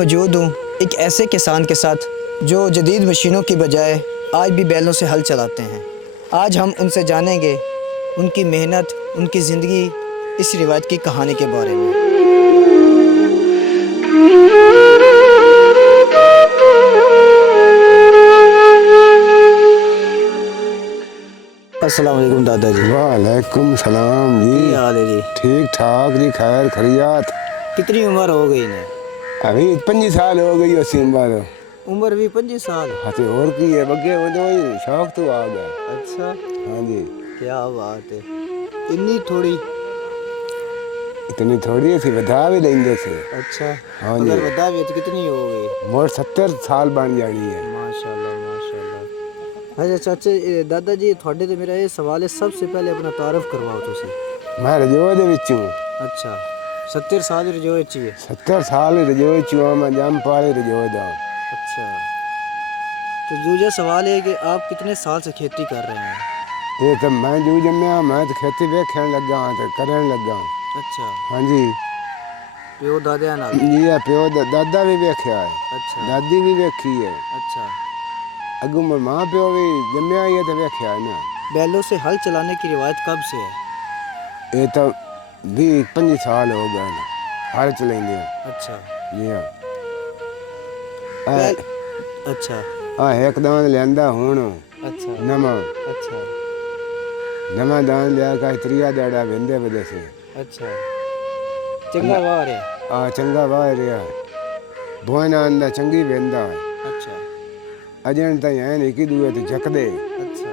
मौजूद हूँ एक ऐसे किसान के साथ जो जदीद मशीनों की बजाय आज भी बैलों से हल चलाते हैं। आज हम उनसे जानेंगे उनकी मेहनत, उनकी ज़िंदगी, इस रिवाज की कहानी के बारे में। अस्सलाम वालेकुम दादाजी। वालेकुम सलाम जी। क्या हाल है जी? ठीक ठाक जी, खैर खरियात। कितनी उम्र हो गई ने? अभी 25 साल हो गई उसी उम्र। उम्र भी 25 साल? हाँ तो और की है बगे, वो तो वही शौक तो आ गया। अच्छा, हाँ जी। क्या बात है। इतनी थोड़ी? इतनी थोड़ी सी बता भी लेंगे से। अच्छा, हाँ जी। अगर बता भी तो कितनी हो गई? मोर 70 साल बन जानी है। माशाल्लाह माशाल्लाह। अच्छा चाचे, दादाजी थोड़े तो मेरा ये सवाल है, सबसे पहले अपना तारफ करवाओ तुसी। मैं रजोए दे विच हूँ। अच्छा, 70 साल रजोए च ही है? 70 साल रजोए च हूँ मैं, जम पाले रजोए दा। अच्छा, तो दूसरा सवाल है कि आप कितने साल से खेती कर रहे हैं? ये तो मैं जू जम्या, मैं तो खेती वेखण लगा हाँ तो करन लगा। अच्छा, हाँ जी। प्यो दादा नाल? ये प्यो दादा भी वेख्या है, अच्छा दादी भी वेखी है, अच्छा। अगू मेरे माँ प्यो भी जम्या ही है तो वेख्या है ना। बैलों से हल चलाने की रिवायत कब से है? ये तो 20-25 साल हो गए ना हल चलेंगे। अच्छा। जी हाँ। बैल। अच्छा एक दान लिया हूँ अच्छा नवा। अच्छा नवा दान लिया का त्रिया दाड़ा वेंदे बदे से। अच्छा। चंगा वाह रहा? चंगा वाह रहा बोना आंदा चंगी वेंदा है। अच्छा अजन तई है नहीं कि दुए तो झक दे। अच्छा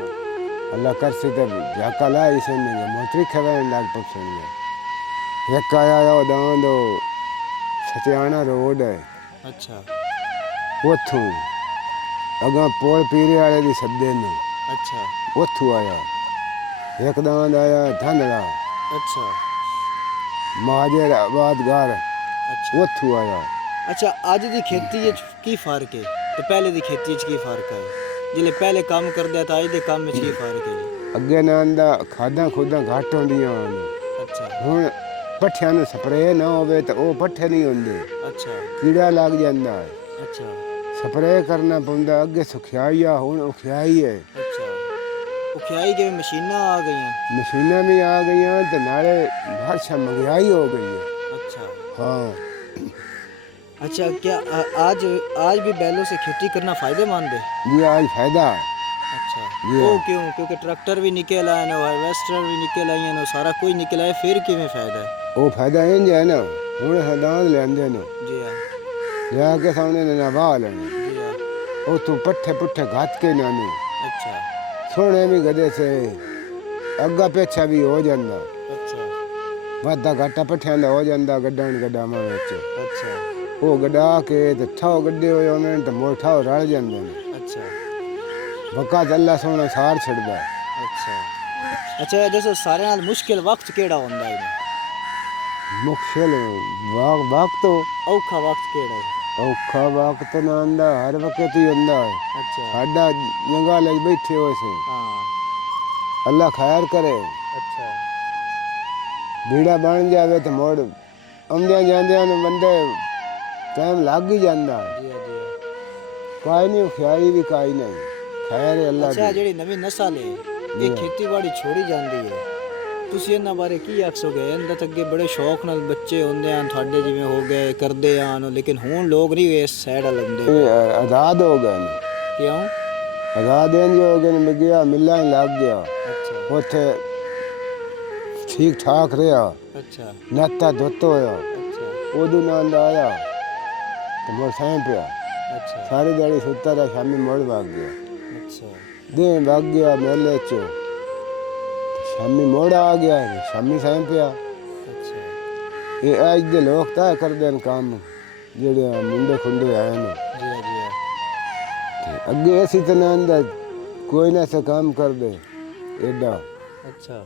अल्लाह कर से तब झाका ला इसे नहीं मोटरी खवेन लाग पक्षण एक आया वो दान दो सत्याना रोड है। अच्छा उथू अगा पोल पीरे वाले दी सदे ने। अच्छा उथू आया एक दान आया धनड़ा अच्छा महाजेर आबाद घर अच्छा उथू आया। अच्छा। अज की खेती की फर्क है तो पहले की खेती की फर्क है? जिले पहले काम कर दिया तो अज के काम में की फर्क है? अगे ना आंदा खादा खुदा घट होंदियां अच्छा हुण पट्ठियां नूं स्प्रे ना होवे तो वो पट्ठे नहीं होंदे, अच्छा कीड़ा लग जांदा है, अच्छा स्प्रे करना पौंदा। अगे सुखियाई आ हुण उखियाई है। अच्छा। उखियाई के मशीना आ गई हैं? मशीनां भी आ गई तो नाले हर शा महंगाई हो गई है। अच्छा हाँ अच्छा। क्या आज आज भी बैलों से खेती करना फायदेमंद है? ये आज फायदा है। अच्छा। ये वो क्यों? क्योंकि ट्रैक्टर भी निकल आए ना, हार्वेस्टर भी निकल आई है ना, सारा कुछ निकल आया, फिर किमें फायदा है? वो फायदा इंज है ना, हुण दांद लेंदे ने जी हाँ जाके सामने ना वाह लेने जी हाँ। वो तू पट्ठे पुट्ठे घात के नानू अच्छा सोने भी गधे से अग्गा पेछा भी हो जाता। अच्छा वाधा घाटा पट्ठियां दा हो जाता गड्ढा गड्ढावां विच। अच्छा वो गड्ढा के ते ठाओ गड्ढे होए उन्हें तो मोड़ ठाओ रल जांदे ने। अच्छा बक्का ते अल्लाह सोना सार छड़दा। अच्छा अच्छा। जैसे सारे नाल मुश्किल वक्त केड़ा होंदा है? मुश्किल वक्त औखा वक्त केड़ा है? औखा वक्त ना आंदा हर वक्त ही होंदा है। अच्छा। साडा जंगा लग बैठे हो से हाँ। अल्लाह खैर करे। अच्छा भीड़ा बन जावे तो मोड़ आंदियां जांदियां ने बंदे टाइम लग ही जांदा है। जी हाँ जी हाँ। काई नहीं ख्याई भी काई नहीं, खैर है अल्लाह अच्छा, दी। जेड़ी नवी नस्ल है जी ये हाँ। खेतीबाड़ी छोड़ी जाती है, ਤੁਸੀਂ ਇਹਨਾਂ ਬਾਰੇ ਕੀ ਆਖੋਗੇ? ਇਹਨਾਂ ਤਾਂ ਅੱਗੇ ਬੜੇ ਸ਼ੌਕ ਨਾਲ ਬੱਚੇ ਹੁੰਦੇ ਹਨ ਤੁਹਾਡੇ ਜਿਵੇਂ ਹੋ ਗਏ ਕਰਦੇ ਹਨ, ਲੇਕਿਨ ਹੁਣ ਲੋਕ ਨਹੀਂ ਇਸ ਸਾਈਡ ਲੰਦੇ ये ਪਏ। आज़ाद हो गए ने, ਕਿਉਂ? आज़ाद इंज हो गए ने, गया मिलने लग गया अच्छा उत्थे ठीक ठाक रहा, अच्छा नाता धुत होया, अच्छा उदू नंद आया तो मोर सह पिया। अच्छा सारी दिहाड़ी सुता रहा, शामी मुड़ भाग गया, अच्छा दिन भाग गया मेले चो, शामी मुड़ आ गया, शामी सह पिया। अच्छा ये अज दे लोग तय करते हैं काम, जेड़े मुंडे खुंडे आए ने। जी हाँ जी हाँ। अगे ऐसी तो ना कोई ना सा काम कर दे एडा। अच्छा